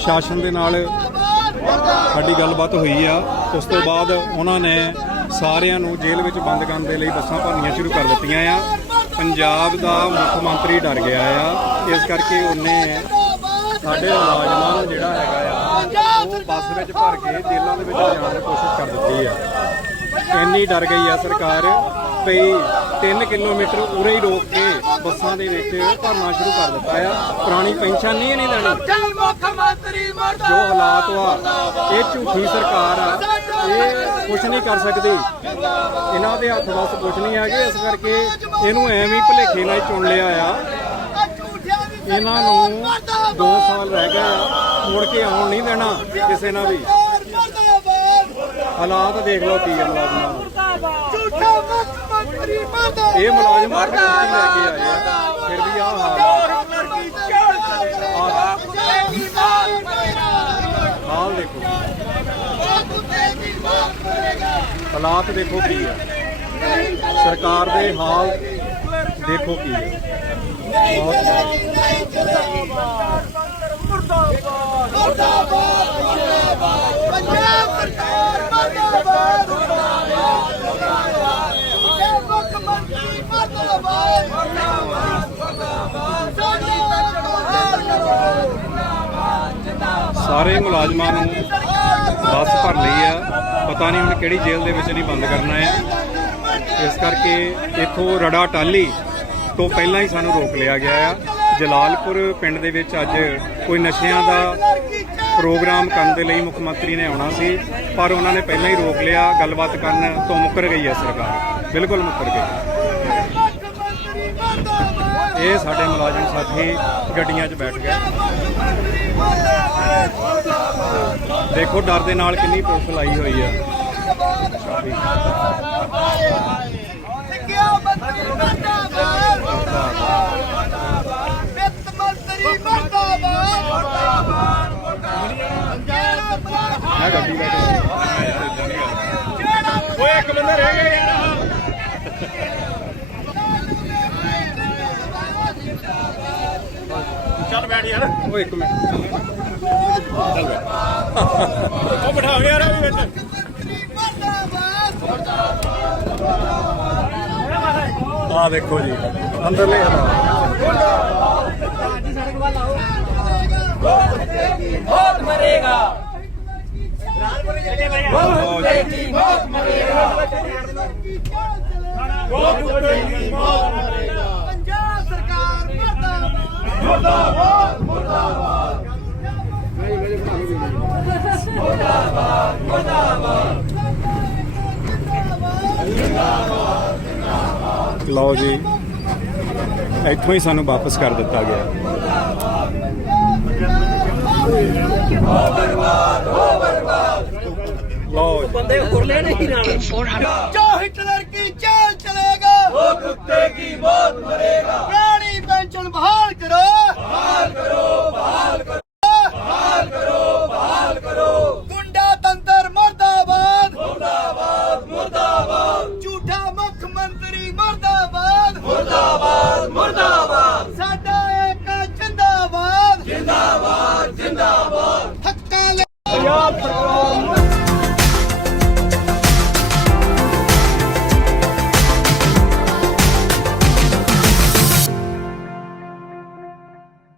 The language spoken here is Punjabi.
ਪ੍ਰਸ਼ਾਸਨ ਦੇ ਨਾਲ ਸਾਡੀ ਗੱਲਬਾਤ ਹੋਈ ਆ। ਉਸ ਤੋਂ ਬਾਅਦ ਉਹਨਾਂ ਨੇ ਸਾਰਿਆਂ ਨੂੰ ਜੇਲ੍ਹ ਵਿੱਚ ਬੰਦ ਕਰਨ ਦੇ ਲਈ ਬੱਸਾਂ ਭਰਨੀਆਂ ਸ਼ੁਰੂ ਕਰ ਦਿੱਤੀਆਂ ਆ। ਪੰਜਾਬ ਦਾ ਮੁੱਖ ਮੰਤਰੀ ਡਰ ਗਿਆ ਆ। ਇਸ ਕਰਕੇ ਉਹਨੇ ਸਾਡੇ ਮੁਲਾਜ਼ਮਾਂ ਨੂੰ ਜਿਹੜਾ ਹੈਗਾ ਆ, ਉਹ ਬੱਸ ਵਿੱਚ ਭਰ ਕੇ ਜੇਲ੍ਹਾਂ ਦੇ ਵਿੱਚ ਲਿਜਾਣ ਦੀ ਕੋਸ਼ਿਸ਼ ਕਰ ਦਿੱਤੀ ਆ। ਇੰਨੀ ਡਰ ਗਈ ਆ ਸਰਕਾਰ ਪਈ 3 ਕਿਲੋਮੀਟਰ ਉਰੇ ਹੀ ਰੋਕ ਕੇ ਬੱਸਾਂ ਦੇ ਵਿੱਚ ਭਰਨਾ ਸ਼ੁਰੂ ਕਰ ਦਿੱਤਾ ਆ। ਪੁਰਾਣੀ ਪੈਨਸ਼ਨ ਨਹੀਂ ਨਹੀਂ ਲੈਣੀ। ਜੋ ਹਾਲਾਤ ਆ ਇਹ ਝੂਠੀ ਸਰਕਾਰ ਆ, ਇਹ ਕੁਝ ਨਹੀਂ ਕਰ ਸਕਦੀ। ਇਹਨਾਂ ਦੇ ਹੱਥ ਵੱਸ ਕੁਝ ਨਹੀਂ ਹੈਗੇ, ਇਸ ਕਰਕੇ ਇਹਨੂੰ ਐਵੇਂ ਹੀ ਭੁਲੇਖੇ ਨਾਲ ਚੁਣ ਲਿਆ ਆ। ਇਹਨਾਂ ਨੂੰ 2 ਸਾਲ ਰਹਿ ਗਏ ਆ, ਮੁੜ ਕੇ ਆਉਣ ਨਹੀਂ ਦੇਣਾ ਕਿਸੇ ਨਾਲ ਵੀ। ਹਾਲਾਤ ਦੇਖ ਲਓ ਕੀ ਆ ਮੁਲਾਜ਼ਮਾਂ ਦੇ। ਝੂਠਾ ਇਹ ਮੁਲਾਜ਼ਮ ਲੈ ਕੇ ਆਏ ਆ ਫਿਰ ਵੀ ਆਹ ਹਾਲ ਹਾਲ ਦੇਖੋ ਹਾਲਾਤ ਦੇਖੋ ਕੀ ਆ ਸਰਕਾਰ ਦੇ ਹਾਲ ਦੇਖੋ ਕੀ ਆ ਬਹੁਤ ਪੰਜਾਬ ਸਰਕਾਰ ਮਰਦਾਬਾਦ ਇਹ ਮੁੱਖ ਮੰਤਰੀ ਮਰਦਾਬਾਦ ਮਰਦਾਬਾਦ ਸਾਡੀ ਤੱਕ ਹਾਲ ਕਰੋ ਸਾਰੇ ਮੁਲਾਜ਼ਮਾਂ ਨੂੰ ਬੱਸ ਭਰ ਲਈ ਆ। ਪਤਾ ਨਹੀਂ ਹੁਣ ਕਿਹੜੀ ਜੇਲ੍ਹ ਦੇ ਵਿੱਚ ਨਹੀਂ ਬੰਦ ਕਰਨਾ ਹੈ। ਇਸ ਕਰਕੇ ਇੱਥੋਂ ਰੜਾ ਟਾਲੀ ਤੋਂ ਪਹਿਲਾਂ ਹੀ ਸਾਨੂੰ ਰੋਕ ਲਿਆ ਗਿਆ ਆ। ਜਲਾਲਪੁਰ ਪਿੰਡ ਦੇ ਵਿੱਚ ਅੱਜ ਕੋਈ ਨਸ਼ਿਆਂ ਦਾ ਪ੍ਰੋਗਰਾਮ ਕਰਨ ਦੇ ਲਈ ਮੁੱਖ ਮੰਤਰੀ ਨੇ ਆਉਣਾ ਸੀ, ਪਰ ਉਹਨਾਂ ਨੇ ਪਹਿਲਾਂ ਹੀ ਰੋਕ ਲਿਆ। ਗੱਲਬਾਤ ਕਰਨ ਤੋਂ ਮੁੱਕਰ ਗਈ ਹੈ ਸਰਕਾਰ। ਬਿਲਕੁਲ ਮੁੱਕਰ ਗਈ। ਇਹ ਸਾਡੇ ਮੁਲਾਜ਼ਮ ਸਾਥੀ ਗੱਡੀਆਂ 'ਚ ਬੈਠ ਗਏ। ਦੇਖੋ, ਡਰ ਦੇ ਨਾਲ ਕਿੰਨੀ ਪੁਲਿਸ ਲਾਈ ਹੋਈ ਆ। ਮੈਂ ਗੱਡੀ ਲੈ ਕੇ ਓਏ, ਇੱਕ ਬੰਦਾ ਰਹਿ ਗਿਆ ਯਾਰ। ਚੱਲ ਬੈਠ ਯਾਰ। ਉਹ ਇੱਕ ਮਿੰਟ। ਚੱਲ ਬੈਠ। ਉਹ ਬਿਠਾ ਯਾਰ ਆ ਵੀ ਵਿੱਚ। ਆ ਦੇਖੋ ਜੀ ਅੰਦਰਲੇ ਹਾਲਾਤ ਜੀ ਸੜਕ ਵੱਲ ਆਓ ਮੌਤ ਮਰੇਗਾ ਮੌਤ ਮਰੇਗਾ। ਮੌਤ ਮਰੇਗਾ ਮੌਤ ਮਰੇਗਾ। ਮੁਰਦਾਬਾਦ ਮੁਰਦਾਬਾਦ ਮੁਰਦਾਬਾਦ ਮੁਰਦਾਬਾਦ ਲਓ ਜੀ। ਇੱਥੋਂ ਹੀ ਸਾਨੂੰ ਵਾਪਸ ਕਰ ਦਿੱਤਾ ਗਿਆ। ਲਓ ਬੰਦੇ ਹੁਰਲੇ ਨਹੀਂ ਨਾਲ। ਜੋ ਹਿਟਲਰ ਕੀ ਚਾਲ ਚਲੇਗਾ। ਉਹ ਕੁੱਤੇ ਕੀ ਮੌਤ ਮਰੇਗਾ।